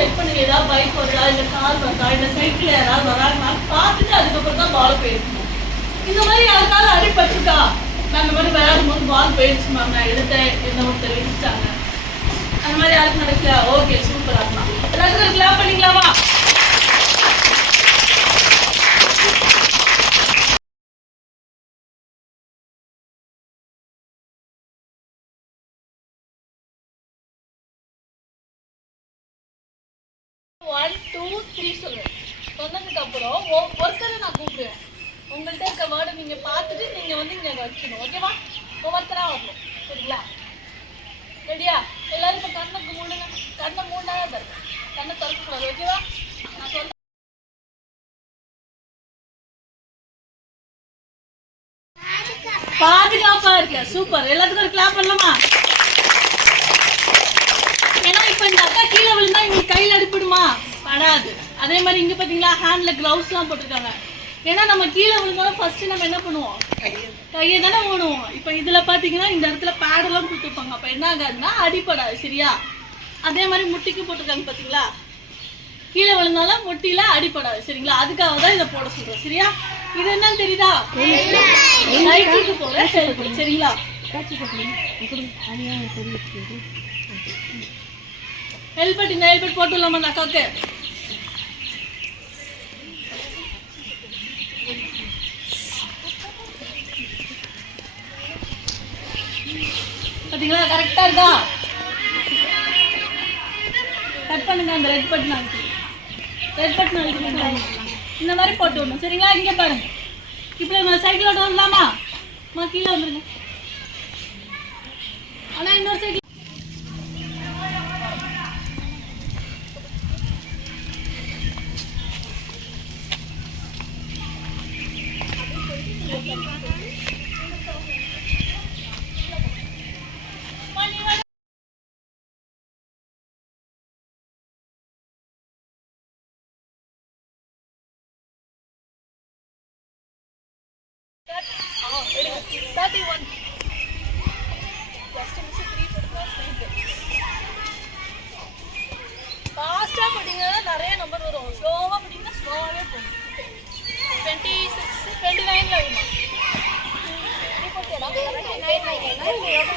Check பண்ணுங்க ஏதாவது bike வருதா? இல்ல கார் வருதா? இல்ல சைக்கிள் யாராவது வராங்கன்னா பார்த்துட்டு அதுக்கப்புறம் தான் பால் போயிருக்கணும். இந்த மாதிரி யாருக்காவது அடிபட்டிருக்கா? நான் இந்த மாதிரி விளையாடும் போது பால் போயிடுச்சு மேம் நான் எடுத்தேன். என்ன ஒருத்தர் வச்சுட்டாங்க அந்த மாதிரி யாருக்கு நடக்கல. ஓகே சூப்பர் அம்மா எல்லாத்துக்கும் கிளாப் பண்ணிக்கலாமா? ஒன் டூ த்ரீ சொல்லுவேன் சொன்னதுக்கப்புறம் ஒ- ஒருத்தரை நான் கூப்பிடுவேன். உங்கள்கிட்ட இருக்க வேர்டை நீங்க பார்த்துட்டு நீங்க வந்து இங்க வைக்கணும் ஓகேவா ஒவ்வொருத்தரா வரணும் சரிங்களா? ரெடியா எல்லாரும் இப்போ கண்ணை மூடுங்க. கண்ணை மூண்டாக தரும் கண்ணை திறக்கக்கூடாது ஓகேவா நான் சொல்ல பாதுகாப்பா இருக்க சூப்பர் எல்லாத்துக்கும் ஒரு கிளாப் பண்ணலாமா? ஏன்னா இப்ப இந்த அக்கா கீழே விழுந்தா இவங்களுக்கு கையில அடிப்பிடுமா படாது. அதே மாதிரி இங்க பாத்தீங்களா ஹேண்ட்ல கிளவுஸ் எல்லாம் போட்டிருக்காங்க. ஏன்னா நம்ம கீழே விழுந்தோட ஃபர்ஸ்ட் நம்ம என்ன பண்ணுவோம்? கையை தானே ஓடுவோம் இப்ப இதுல பாத்தீங்கன்னா இந்த இடத்துல பேட் எல்லாம் கொடுத்துருப்பாங்க. அப்ப என்ன ஆகாதுன்னா அடிப்படாது சரியா? அதே மாதிரி முட்டிக்கு போட்டிருக்காங்க பாத்தீங்களா? கீழே விழுந்தாலும் முட்டியில அடிப்படாது சரிங்களா? அதுக்காக தான் இதை போட சொல்றோம் சரியா? இது என்னன்னு தெரியுதா? லைட்டுக்கு போக சரிங்களா? ஹெல்மெட் இந்த ஹெல்மெட் போட்டுடலாமா அந்த அக்காவுக்கு? பார்த்தீங்களா கரெக்டாக இருக்கா கட் பண்ணுங்க அந்த ரெட் பட்டன் அழுத்தி ரெட் பட்டன் அழுத்தி இந்த மாதிரி போட்டு விடணும் சரிங்களா இங்கே பாருங்க இப்போ நம்ம சைக்கிளோட வரலாமா அம்மா கீழே வந்துருங்க ஆனால் இன்னொரு சைக்கிள் Thank you. பார்த்தீங்கன்னா நிறைய நம்பர் வரும். ஸ்லோவாக பார்த்தீங்கன்னா ஸ்லோவாகவே போகும் டுவெண்ட்டி சிக்ஸ் டுவெண்ட்டி நைனில் இருக்கும் twenty nine nine nine yoga